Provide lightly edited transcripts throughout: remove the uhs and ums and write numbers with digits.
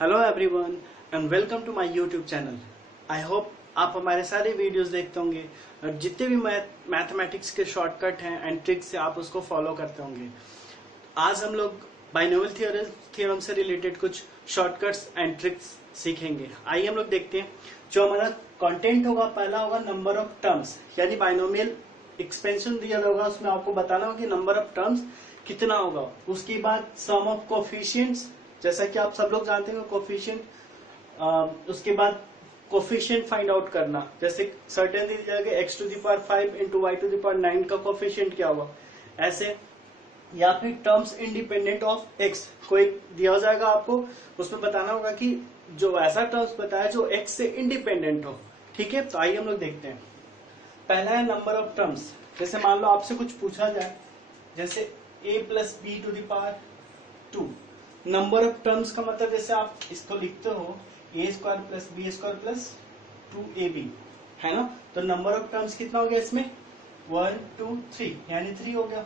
Hello everyone and welcome to my YouTube channel. I hope आप हमारे सारे videos देखते होंगे और जितने भी मैथमेटिक्स के शॉर्टकट हैं एंड ट्रिक्स से आप उसको फॉलो करते होंगे। आज हम लोग बाइनोमियल थ्योरम से रिलेटेड कुछ शॉर्टकट्स एंड ट्रिक्स सीखेंगे। आइए हम लोग देखते हैं। जो हमारा कंटेंट होगा, पहला होगा नंबर ऑफ टर्म्स, यानी बाइनोमियल एक्सपेंशन दिया होगा, उसमें आपको बताना होगा कि नंबर ऑफ टर्म्स कितना होगा। उसके बाद सम ऑफ कोफिशिएंट्स, जैसा कि आप सब लोग जानते हैं कोफिशिएंट। उसके बाद कोफिशिएंट फाइंड आउट करना, जैसे सर्टेन दी जाएगा x to the power 5 into y to the power 9 का कोफिशिएंट क्या होगा, ऐसे। या फिर टर्म्स इंडिपेंडेंट ऑफ x कोई दिया जाएगा आपको, उसमें बताना होगा कि जो ऐसा टर्म्स बताया जो x से इंडिपेंडेंट हो। ठीक है, तो आइए हम लोग देखते हैं। पहला है नंबर ऑफ टर्म्स। जैसे मान लो आपसे कुछ पूछा जाए, जैसे a plus B to the power 2। Number of terms का मतलब जैसे आप इसको लिखते हो a square plus b square plus 2ab, है ना। तो नंबर ऑफ टर्म्स कितना हो गया इसमें, 1 2 3, यानी 3 हो गया।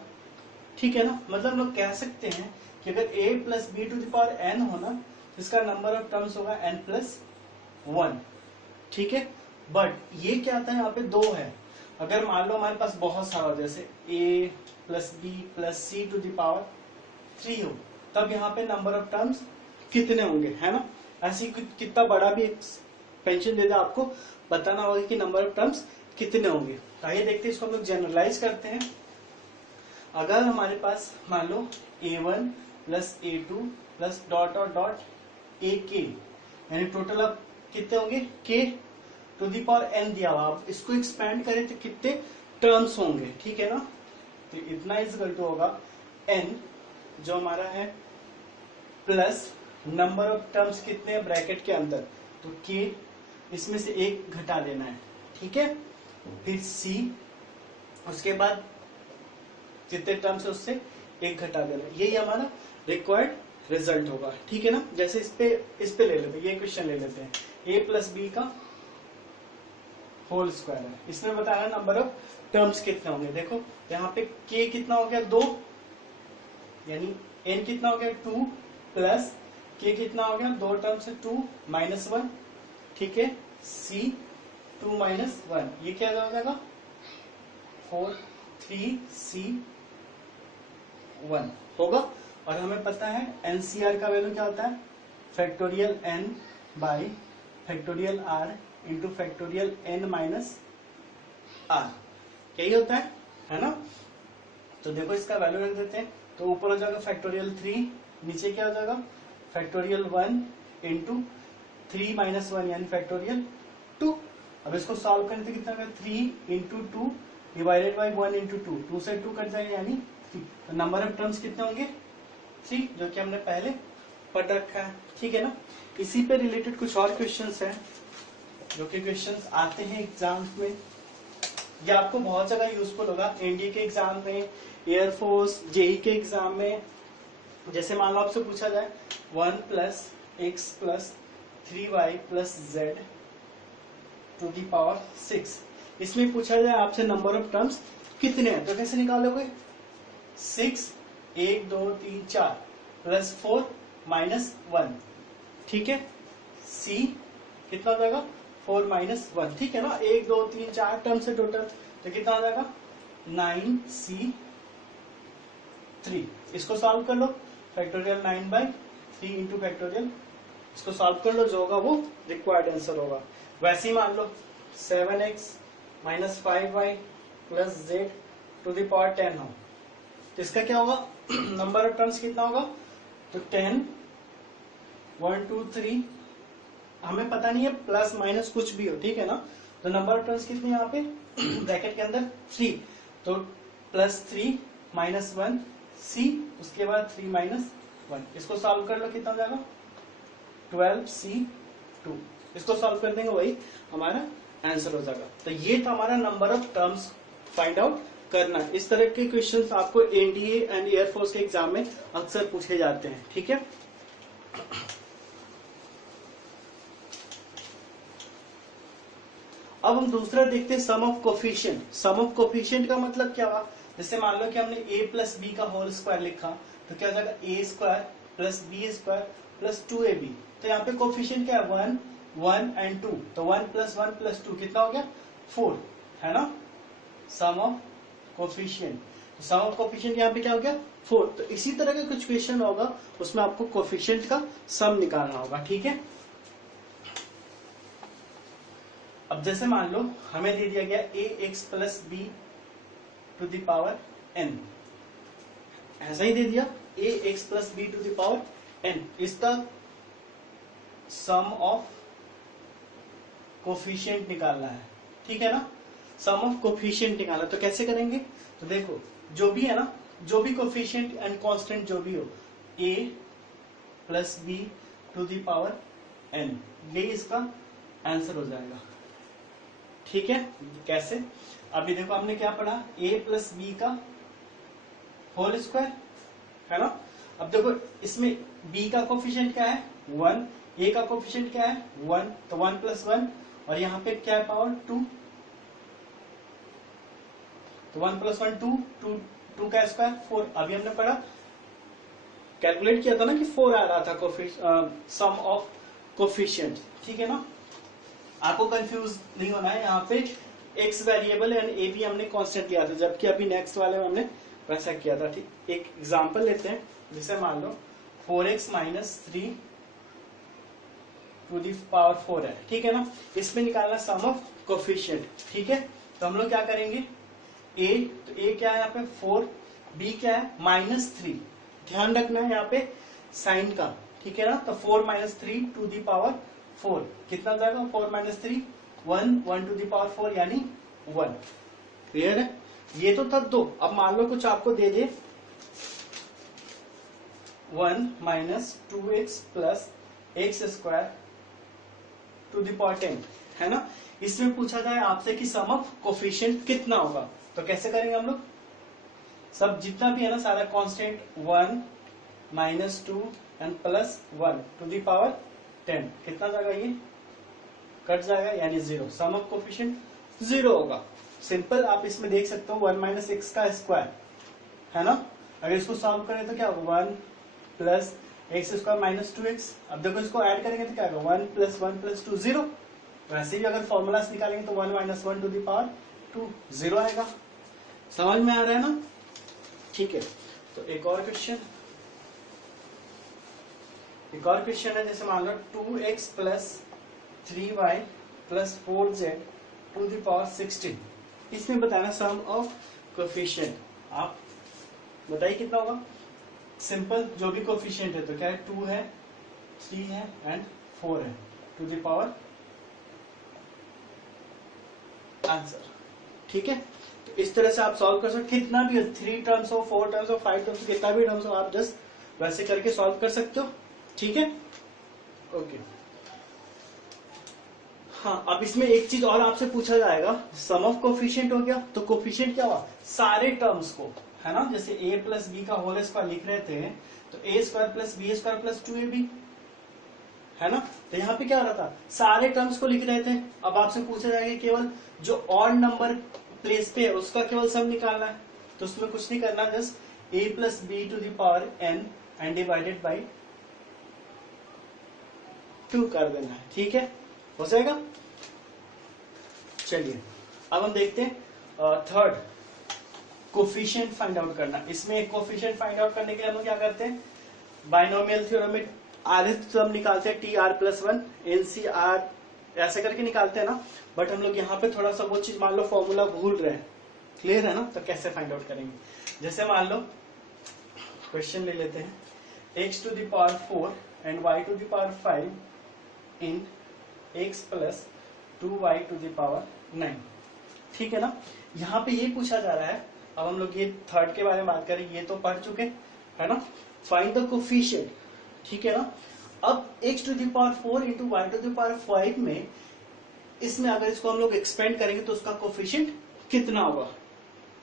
ठीक है ना, मतलब लोग कह सकते हैं कि अगर a plus B to the power n हो ना, तो इसका नंबर ऑफ टर्म्स होगा n प्लस 1। ठीक है, बट ये क्या आता है, यहाँ पे 2 है। अगर मान लो हमारे पास बहुत सारा, जैसे a plus B plus C to the power 3 हो, तब यहाँ पे नंबर ऑफ टर्म्स कितने होंगे, है ना। ऐसी कितना बड़ा भी एक्सपेंशन दे दे, आपको बताना होगा कि नंबर ऑफ टर्म्स कितने होंगे। तो आइए देखते हैं, इसको हम लोग जनरलाइज करते हैं। अगर हमारे पास मान लो a1 plus a2 plus dot dot dot ak, यानी टोटल अब कितने होंगे, k to the power n दिया हुआ। आप इसको एक्सपेंड करें तो कितने टर्म्स होंगे, ठीक है ना। तो इतना इक्वल टू होगा n, जो हमारा है, प्लस नंबर ऑफ टर्म्स कितने हैं ब्रैकेट के अंदर, तो k, इसमें से एक घटा देना है। ठीक है, फिर c, उसके बाद जितने टर्म्स है उससे एक घटा देना, यही हमारा रिक्वायर्ड रिजल्ट होगा। ठीक है ना। जैसे इस पे ले लेते हैं, ये क्वेश्चन ले लेते हैं, a प्लस बी का होल स्क्वायर है। इसमें बताया नंबर ऑफ टर्म्स कितने होंगे। देखो यहाँ पे k कितना हो गया, 2, यानी n कितना हो गया 2, प्लस k कितना हो गया, 2 टर्म से 2 माइनस 1। ठीक है, c 2 माइनस 1, ये क्या हो जाएगा 4 3c 1 होगा। और हमें पता है एनसीआर का वैल्यू क्या होता है, factorial n by factorial r into factorial n minus r, यही होता है ना। तो देखो इसका वैल्यू रख देते हैं, तो ऊपर हो जाएगा फैक्टोरियल 3, नीचे क्या हो जाएगा फैक्टोरियल 1 इंटू 3 माइनस 1, यानी फैक्टोरियल 2। अब इसको सॉल्व करने से कितना होगा, 3 इंटू 2 डिवाइडेड बाई 1 इंटू 2, 2 से 2 कट जाएगा, यानी 3। तो नंबर ऑफ टर्म्स कितने होंगे, 3, जो कि हमने पहले पढ़ रखा है। ठीक है ना। इसी पे रिलेटेड कुछ और क्वेश्चंस हैं, जो कि क्वेश्चंस आते हैं एग्जाम में, ये आपको बहुत ज्यादा यूजफुल होगा एनडीए के एग्जाम में, एयरफोर्स, जेई के एग्जाम में। जैसे मान लो आपसे पूछा जाए 1 plus X plus 3y plus Z to the power 6, इसमें पूछा जाए आपसे नंबर ऑफ टर्म्स कितने हैं, तो कैसे निकालोगे, 6 1 2 3 4 प्लस 4 माइनस 1। ठीक है, c कितना हो जाएगा 4 माइनस 1। ठीक है ना, 1 2 3 4 टर्म से टोटल, तो कितना हो जाएगा 9c 3। इसको सॉल्व कर लो, फैक्टोरियल 9 बाई 3 इंटू फैक्टोरियल, इसको सॉल्व कर लो, जो होगा वो रिक्वायर्ड आंसर होगा। वैसे ही मान लो 7x minus 5y plus Z to the power 10 हो, तो इसका क्या होगा नंबर ऑफ टर्म्स कितना होगा, तो 10 1 2 3, हमें पता नहीं है प्लस माइनस कुछ भी हो। ठीक है ना, तो नंबर ऑफ टर्म्स कितने यहाँ पे ब्रैकेट के अंदर 3, तो प्लस 3 माइनस 1 c, उसके बाद 3 माइनस 1, इसको सॉल्व कर लो, कितना हो जाएगा 12c2। इसको सॉल्व कर देंगे, वही हमारा आंसर हो जाएगा। तो ये था हमारा number of terms find out करना। इस तरह के क्वेश्चंस आपको एनडीए एंड एयरफोर्स के एग्जाम में अक्सर पूछे जाते हैं। ठीक है, अब हम दूसरा देखते हैं sum of coefficient. Sum of coefficient का मतलब क्या हुआ, जैसे मान लो कि हमने a प्लस बी का होल स्क्वायर लिखा, तो क्या हो जाएगा a square plus b square plus 2ab, तो यहाँ पे कोफिशिएंट क्या है 1 1 एंड 2, तो 1 प्लस 1 प्लस 2 कितना हो गया 4, है ना सम ऑफ कोफिशिएंट। तो सम ऑफ कोफिशिएंट यहाँ पे क्या हो गया 4। तो इसी तरह का कुछ क्वेश्चन होगा उसमें आपको कोफिशिएंट का सम निकालना होगा, ठीक है। अब जैसे मान लो हमें दे दिया गया ax plus B to the power n, ऐसा ही दे दिया ax plus B to the power n, इसका सम ऑफ कोफिशिएंट निकालना है, ठीक है ना। सम ऑफ कोफिशिएंट निकालना, तो कैसे करेंगे, तो देखो जो भी है ना, जो भी कोफिशिएंट एंड कांस्टेंट जो भी हो, a plus B to the power n, ये इसका आंसर हो जाएगा, ठीक है। कैसे, अभी देखो हमने क्या पढ़ा, a प्लस बी का होल स्क्वायर, है ना। अब देखो इसमें b का कोफिशिएंट क्या है 1, a का कोफिशिएंट क्या है 1, तो 1 प्लस 1, और यहाँ पे क्या है पावर 2, तो 1 प्लस 1 2, 2 का स्क्वायर 4। अभी हमने पढ़ा कैलकुलेट किया था ना कि 4 आ रहा था सम ऑफ कोफिशिएंट, ठीक है ना। आपको कंफ्यूज नहीं होना है, यहाँ पे x वेरिएबल एंड a भी हमने कांस्टेंट लिया था, जबकि अभी नेक्स्ट वाले में हमने वैसा किया था, ठीक। एक एग्जांपल लेते हैं, जैसे मान लो 4x minus 3 to the power 4 है, ठीक है ना। इसमें निकालना सम ऑफ कोफिशिएंट, ठीक है। तो हम लोग क्या करेंगे, a, तो a क्या है यहाँ पे 4, b क्या है -3, ध्यान रखना है यहाँ पे साइन का, ठीक है ना। तो 4 माइनस 3 टू द पावर 4 कितना जाएगा 4 माइनस 3 1, 1 टू द पावर 4 यानी 1, क्लियर है। ये तो तब दो, अब मान लो कुछ आपको दे दे 1 minus 2x plus x square to the power 10, है ना। इसमें पूछा जाए आपसे कि सम ऑफ कोफिशिएंट कितना होगा, तो कैसे करेंगे हम लोग, सब जितना भी है ना सारा constant 1 minus 2 and plus 1 to the power 10, कितना जाएगा, ये कट जाएगा यानी 0, सम ऑफ कोफिशिएंट 0 होगा। सिंपल, आप इसमें देख सकते हो 1 माइनस एक्स का स्क्वायर, है ना। अगर इसको सॉल्व करें तो क्या होगा 1 plus x square minus 2x। अब देखो इसको ऐड करेंगे तो क्या होगा 1 प्लस 1 प्लस 2 0। वैसे भी अगर फॉर्मूला निकालेंगे तो 1 माइनस 1 टू द पावर 2 0 आएगा। समझ में आ रहा है ना, ठीक है। तो एक और क्वेश्चन है, जैसे मान लो 2x plus 3y plus 4z to the power 16, इसमें बताना सम ऑफ कोफिशिएंट। आप बताइए कितना होगा। सिंपल, जो भी कोफिशिएंट है तो क्या है 2 है 3 है एंड 4 है टू द पावर आंसर, ठीक है। तो इस तरह से आप सॉल्व कर सकते, कितना भी 3 टर्म्स हो 4 टर्म्स हो 5 टर्म्स हो, कितना भी टर्म्स हो आप जस्ट वैसे करके सॉल्व कर सकते हो, ठीक है। ओके, हाँ। अब इसमें एक चीज और आपसे पूछा जाएगा, सम ऑफ कोफिशिएंट हो गया, तो कोफिशिएंट क्या हुआ सारे टर्म्स को, है ना। जैसे a प्लस बी का होल स्क्वायर लिख रहे थे तो a square plus b square plus 2ab, है ना। तो यहाँ पे क्या हो रहा था, सारे टर्म्स को लिख रहे थे। अब आपसे पूछा जाएगा केवल जो ऑड नंबर प्लेस पे है उसका केवल सम निकालना है, तो उसमें कुछ नहीं करना, just a plus B to the power n and divided by 2 कर देना है, ठीक है, हो जाएगा। चलिए अब हम देखते हैं थर्ड, कोफिशिएंट फाइंड आउट करना। इसमें एक कोफिशिएंट फाइंड आउट करने के लिए हम लोग क्या करते हैं, बाइनोमियल थ्योरम में आरएच सब निकालते हैं, T R plus 1 NC R ऐसे करके निकालते हैं ना। बट हम लोग यहाँ पे थोड़ा सा वो चीज मान लो फॉर्मूला भूल रहे हैं, क्लियर है ना। तो कैसे फाइंड आउट करेंगे, जैसे मान लो क्वेश्चन ले लेते हैं, x to the power 4 and y to the power 5 in x plus 2y to the power 9, ठीक है ना। यहाँ पे ये पूछा जा रहा है। अब हम लोग ये थर्ड के बारे में बात करें, ये तो पढ़ चुके है ना, फाइंड द कोफिशिएंट, ठीक है ना। अब x to the power 4 into y to the power 5 में, इसमें अगर इसको हम लोग एक्सपेंड करेंगे तो उसका कोफिशिएंट कितना होगा,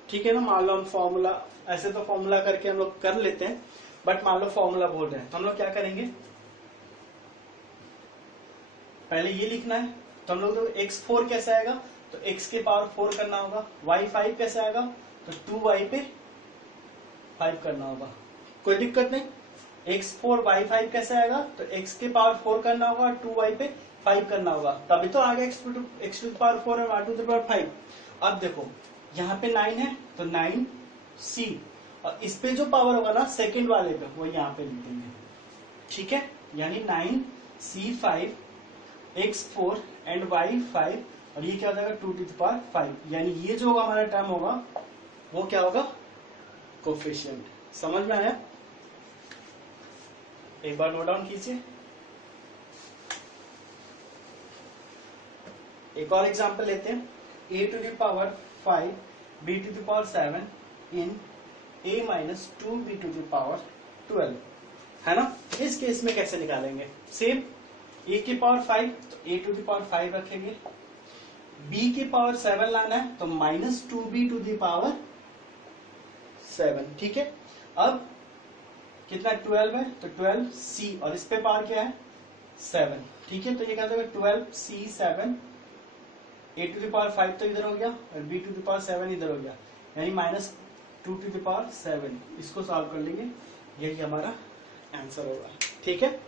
ठीक है ना। मान लो हम फॉर्मूला, ऐसे तो फॉर्मूला करके हम लोग कर लेते हैं, बट मान लो फॉर्मूला बोल रहे हैं तो हम लोग क्या करेंगे, पहले ये लिखना है। तो हम लोग तो x4 कैसे आएगा, तो x के पावर 4 करना होगा, y5 कैसे आएगा, तो 2y पे 5 करना होगा, कोई दिक्कत नहीं। x4 y5 कैसे आएगा, तो x के पावर 4 करना होगा, 2y पे 5 करना होगा, तभी तो आगे x टू द पावर 4 और y टू द पावर 5। अब देखो यहाँ पे 9 है तो 9c, और इस पे जो पावर होगा ना सेकंड वाले पे वो यहाँ पे लिख देंगे, ठीक है। यानी 9c5 x4 एंड y5, और ये क्या हो जाएगा 2 टू द पावर 5। यानी ये जो होगा हमारा टर्म होगा वो क्या होगा, कोफिशिएंट। समझ में आया? एक बार नोट डाउन कीजिए। एक और एग्जांपल लेते हैं, a to the power 5 b to the power 7 in a minus 2b to the power 12, है ना। इस केस में कैसे निकालेंगे, सेम a के पावर 5 तो a टू द पावर 5 रखेंगे, b के पावर 7 लाना है तो minus 2b to the power 7, ठीक है। अब कितना 12 है तो 12c, और इस पे पावर क्या है 7, ठीक है। तो ये क्या हो जाएगा 12c7, a to the power 5 तो इधर हो गया और b टू द पावर 7 इधर हो गया, यानी माइनस 2 टू द पावर 7। इसको सॉल्व कर लेंगे, यही हमारा आंसर होगा, ठीक है।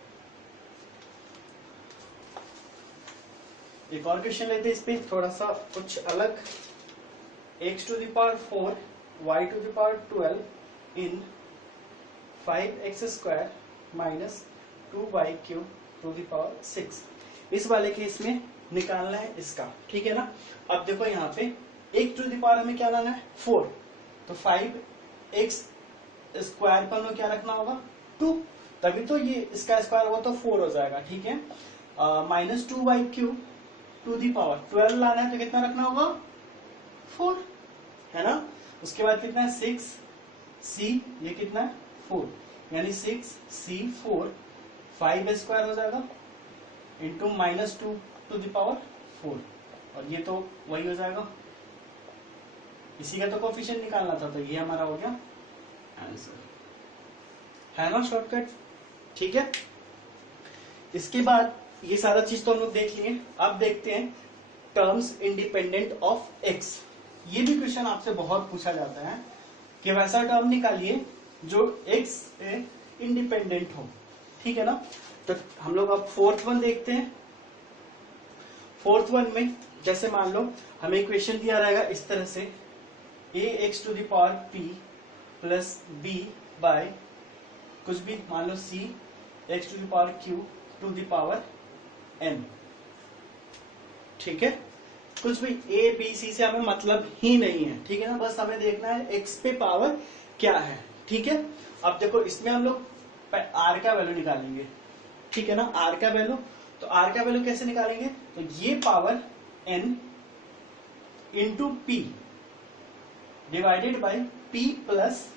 एक और क्वेश्चन लेते हैं, इस पे थोड़ा सा कुछ अलग, x to the power 4 y to the power 12 in 5x square minus 2y cube to the power 6। इस वाले केस में निकालना है इसका, ठीक है ना। अब देखो यहाँ पे x टू द पावर हमें क्या लाना है 4, तो 5x स्क्वायर पर हमें क्या रखना होगा 2, तभी तो ये इसका स्क्वायर होगा तो 4 हो जाएगा, ठीक है। Minus 2y cube to the power 12 लाना है तो कितना रखना होगा 4, है ना। उसके बाद कितना है 6c, ये कितना है 4, यानी 6c4 5 स्क्वायर हो जाएगा into minus 2 to the power 4, और ये तो वही हो जाएगा, इसी का तो कोफिशिएंट निकालना था, तो ये हमारा हो गया आंसर, है ना, शॉर्टकट, ठीक है। इसके बाद ये सारा चीज तो हम लोग देख लिए, अब देखते हैं टर्म्स इंडिपेंडेंट ऑफ एक्स। ये भी क्वेश्चन आपसे बहुत पूछा जाता है कि वैसा टर्म निकालिए जो एक्स से इंडिपेंडेंट हो, ठीक है ना। तो हम लोग अब फोर्थ वन देखते हैं। फोर्थ वन में जैसे मान लो हमें इक्वेशन दिया रहेगा इस तरह से, a x to the power p plus b by कुछ भी, मान लो c x to the power q to the power n, ठीक है। कुछ भी ए बी सी से हमें मतलब ही नहीं है, ठीक है ना, बस हमें देखना है एक्स पे पावर क्या है, ठीक है। अब देखो इसमें हम लोग आर का वैल्यू निकालेंगे, ठीक है ना, आर का वैल्यू, तो आर का वैल्यू कैसे निकालेंगे, तो ये power n into p divided by p plus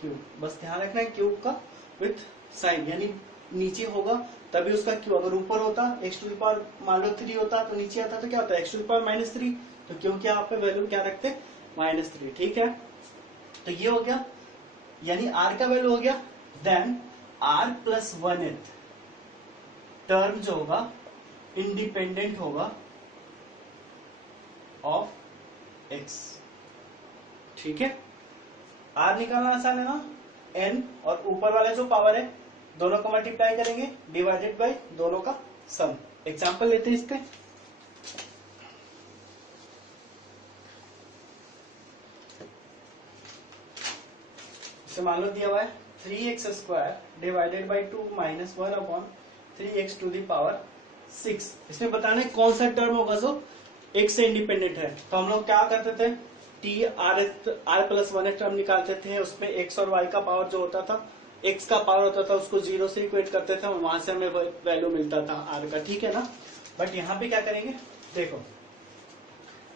q, बस ध्यान रखना है क्यूब का विथ साइन, यानी नीचे होगा तभी उसका क्यू, अगर ऊपर होता एक्स टू द पावर मान लो 3 होता तो नीचे आता तो क्या होता है x to the power minus 3, तो क्योंकि यहाँ पे वैल्यू क्या रखते -3, ठीक है। तो ये हो गया, यानी आर का वैल्यू हो गया, देन आर प्लस 1/8 टर्म जो होगा इंडिपेंडेंट होगा ऑफ एक्स, ठीक है। आर निकालना आसान है ना, एन और ऊपर वाला जो पावर है दोनों को मल्टीप्लाई करेंगे डिवाइडेड बाय दोनों का सम। एग्जांपल लेते हैं इस पे, इसे मान लो दिया हुआ है 3x square divided by 2 minus 1/3x to the power 6। इसमें बताना है कौन सा टर्म होगा जो x से इंडिपेंडेंट है। तो हम लोग क्या करते थे, टी आर प्लस 1 टर्म निकालते थे, उसमें x और y का पावर जो होता था, x का पावर होता था उसको 0 से इक्वेट करते थे और वहां से हमें वैल्यू मिलता था r का, ठीक है ना। बट यहाँ पे क्या करेंगे, देखो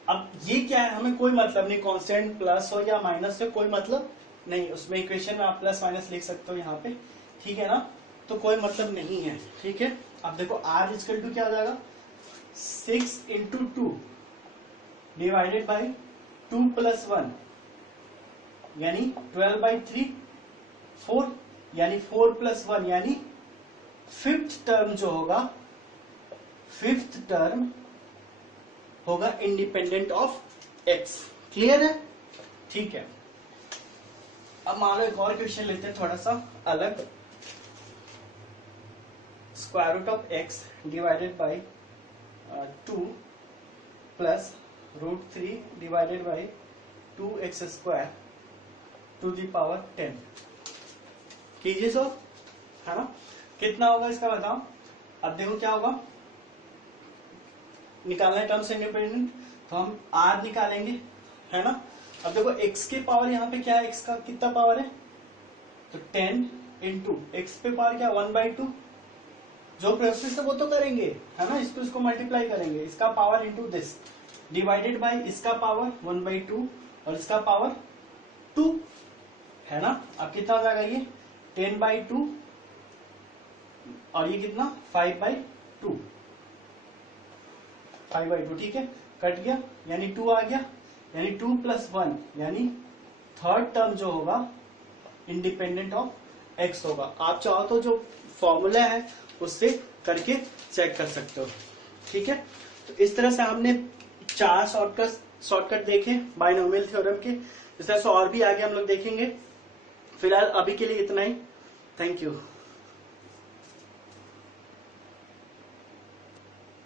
अब ये क्या है, हमें कोई मतलब नहीं, कांस्टेंट प्लस हो या माइनस से कोई मतलब नहीं, उसमें इक्वेशन में आप प्लस माइनस लिख सकते हो यहाँ पे, ठीक है ना, तो कोई मतलब नहीं है, ठीक है। अब देखो r इक्वल टू क्या हो जाएगा 6 इंटू 2 डिवाइडेड बाई 2 प्लस 1 यानी 12/3 4, यानी 4 प्लस 1 यानी फिफ्थ टर्म जो होगा, फिफ्थ टर्म होगा इंडिपेंडेंट ऑफ एक्स। क्लियर है, ठीक है। अब मान लो एक और क्वेश्चन लेते हैं थोड़ा सा अलग। Square root of x divided by 2 plus √3 divided by 2x square to the power 10 कीजिए सो, है ना। कितना होगा इसका बताओ। अब देखो क्या होगा, निकालना है टर्म्स इंडिपेंडेंट, तो हम r निकालेंगे, है ना। अब देखो x के पावर यहाँ पे क्या है, x का कितना पावर है, तो 10 इंटू एक्स पे पावर क्या 1/2, जो प्रोसेस है वो तो करेंगे, है ना। इसको मल्टीप्लाई करेंगे, इसका power into this divided by इसका पावर 1/2 और इसका पावर 2, है ना। अब कितना हो जाएगा ये 10/2 और ये कितना 5/2, 5/2, ठीक है, कट गया, यानी 2 आ गया, यानी 2 + 1 यानी थर्ड टर्म जो होगा इंडिपेंडेंट ऑफ एक्स होगा। आप चाहो तो जो फॉर्मूला है उससे करके चेक कर सकते हो, ठीक है। तो इस तरह से हमने 4 शॉर्टकट देखे बाइनोमियल थ्योरम के। इस तरह से और भी आगे हम लोग देखेंगे। फिलहाल अभी के लिए इतना ही। Thank you.